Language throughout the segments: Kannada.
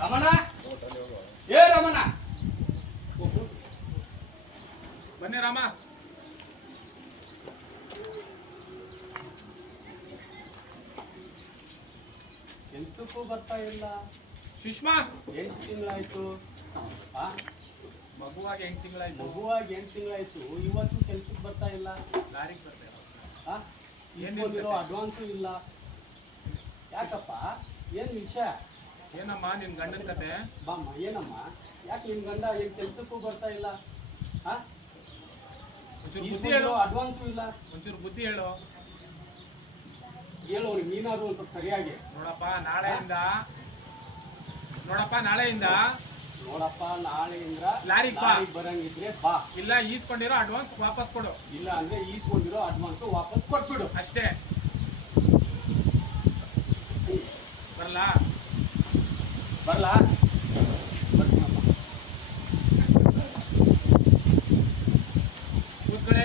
ರಮಣ ಏ ರಮಣ ಬನ್ನಿ ರಮಾ ಕೆಲ್ಸಕ್ಕೂ ಬರ್ತಾ ಇಲ್ಲ ಸುಷ್ಮಾ ಎಂಟು ತಿಂಗಳಾಯ್ತು ಹಾ ಮಗುವಾಗಿ ಎಂಟು ತಿಂಗಳಾಯ್ತು ಮಗುವಾಗಿ ಎಂಟು ತಿಂಗಳಾಯ್ತು ಇವತ್ತು ಕೆಲ್ಸಕ್ಕೆ ಬರ್ತಾ ಇಲ್ಲ ಯಾರಿಗೆ ಬರ್ತಾ ಇರೋ ಅಡ್ವಾನ್ಸು ಇಲ್ಲ ಯಾಕಪ್ಪ ಏನ್ ವಿಷಯ ಏನಮ್ಮ ನಿನ್ ಗಂಡನ ಕತೆ ಬಾಮ್ಮ ಏನಮ್ಮ ಯಾಕೆ ನಿನ್ ಗಂಡ ಏನ್ ಕೆಲ್ಸಕ್ಕೂ ಬರ್ತಾ ಇಲ್ಲ ಬುದ್ಧಿ ಹೇಳು ಅಡ್ವಾನ್ಸು ಇಲ್ಲ ಒಂಚೂರು ಬುದ್ಧಿ ಹೇಳು ಹೇಳು ಅವ್ರಿಗೆ ನೀನಾದ್ರು ಒಂದ್ ಸ್ವಲ್ಪ ಸರಿಯಾಗಿ ನೋಡಪ್ಪ ನಾಳೆಯಿಂದ ನೋಡಪ್ಪ ನಾಳೆಯಿಂದ ನೋಡಪ್ಪ ನಾಳೆಯಿಂದ ಲಾರಿ ಬರಂಗಿದ್ರೆ ಬಾ ಇಲ್ಲ ಈಸ್ಕೊಂಡಿರೋ ಅಡ್ವಾನ್ಸ್ ವಾಪಸ್ ಕೊಡು ಇಲ್ಲ ಅಂದ್ರೆ ಈಸ್ಕೊಂಡಿರೋ ಅಡ್ವಾನ್ಸ್ ವಾಪಸ್ ಕೊಟ್ಬಿಡು ಅಷ್ಟೇ ಬರಲ್ಲ ಬರ್ಲಾ ಬರ್ มา ಕೂತರೆ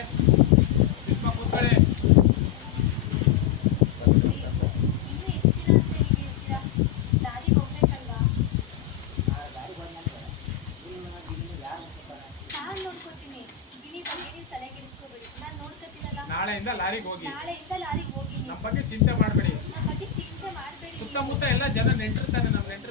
ವಿಷಮ ಕೂತರೆ ಇಕ್ಕೆ ಇತ್ತಿಂದೆ ಇಕ್ಕೆ ಇತ್ತಾ ದಾರಿ ಹೋಗಬೇಕಲ್ವಾ ಆ ದಾರಿ ಹೋಗೋಣ ಅಂತ ಹೇಳಿ ನಾನು ಬಿಡೋದು ಯಾಕೆ ಅಂತಾ ನಾನು ನೋಡುತ್ತೀನಿ ಬಿನಿ ಬಾಗಿಲಿ ಸಲೆಗೆ ಇಡ್ಸ್ಕೊಬರಿ ನಾನು ನೋಡತ್ತಿದಾಗ ನಾಳೆ ಇಲ್ಲ ಲಾರಿ ಹೋಗಿ ನಾಳೆ ಇಲ್ಲ ಲಾರಿ ಹೋಗಿ ನಮ್ಮ ಬಗ್ಗೆ ಚಿಂತೆ ಮಾಡಬೇಡಿ ನಮ್ಮ ಬಗ್ಗೆ ಚಿಂತೆ ಮಾಡಬೇಡಿ ಸುತ್ತಮುತ್ತ ಎಲ್ಲ ಜನ ನೆಂಟರುತಾರೆ ನಮ್ಮ ನೆಂಟರು